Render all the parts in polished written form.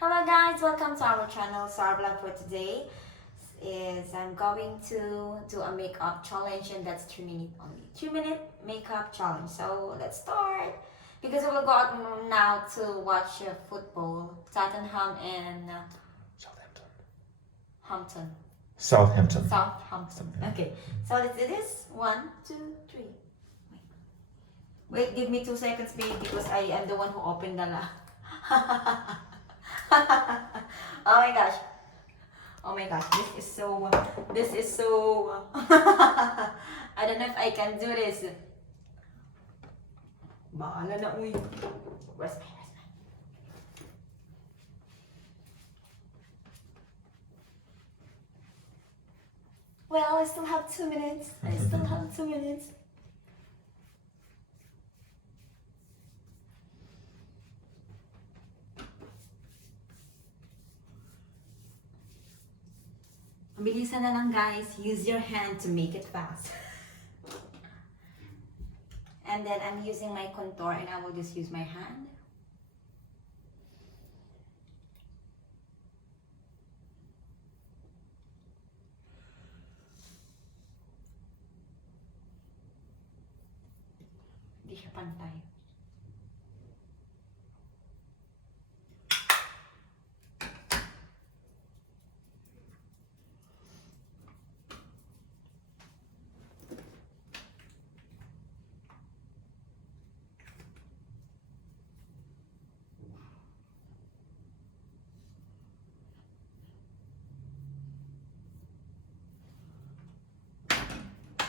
Hello guys, welcome to our channel. So our vlog for today is I'm going to do a makeup challenge, and that's 3 minutes only. 3 minute makeup challenge. So let's start. Because we will go out now to watch football. Tottenham and Southampton. Southampton. Okay, so let's do this. 1, 2, 3. Wait, give me 2 seconds, babe, because I am the one who opened the Oh my gosh. Oh my gosh, this is so I don't know if I can do this. Bahala na, uy. Where's my Well, I still have 2 minutes. I still have 2 minutes. Bilisan na lang, guys. Use your hand to make it fast. And then I'm using my contour, and I will just use my hand. Hindi siya pantay.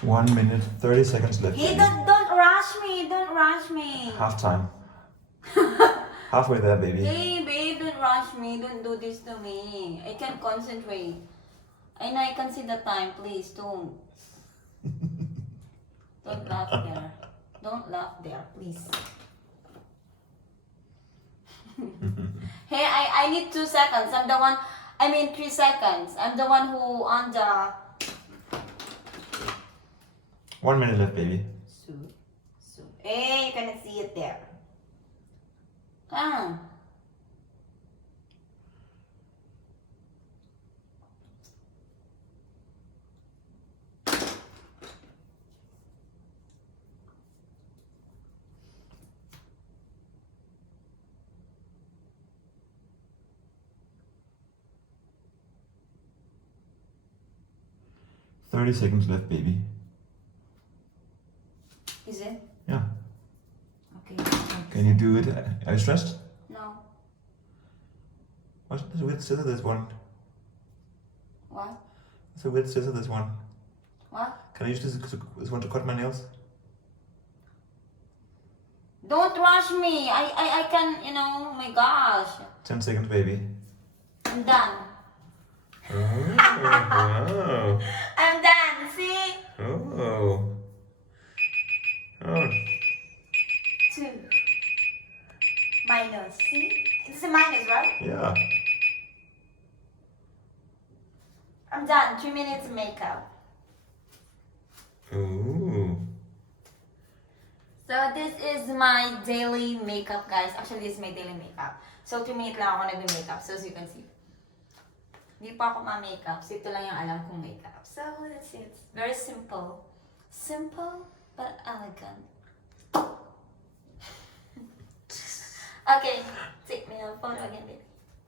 One minute, 30 seconds left. Hey, don't rush me. Don't rush me. Half time. Halfway there, baby. Hey, babe, don't rush me. Don't do this to me. I can't concentrate. And I can see the time. Please, don't. Don't laugh there. Don't laugh there, please. Hey, I need 2 seconds. I'm the one. 3 seconds. I'm the one who on the. 1 minute left, baby. Hey, you cannot see it there. Ah. Thirty seconds left, baby. Is it? Yeah. Okay. Can you do it? Are you stressed? No. What's the weird scissor? This one. What? It's a weird scissor. This one. What? Can I use this one to cut my nails? Don't rush me. I can, oh my gosh. 10 seconds, baby. I'm done. Oh, wow. I'm done. See? Oh. Oh. 2. Minus. See? It's a minus, right? Yeah. I'm done. 3 minutes makeup. Ooh. So this is my daily makeup, guys. Actually, this is my daily makeup. So 2 minutes lang ako nag-makeup. So as you can see. Hindi pa ako ma-makeup. So ito lang yung alam kong makeup. So that's it. Very simple. Simple but elegant. Okay. Take me a photo again, baby.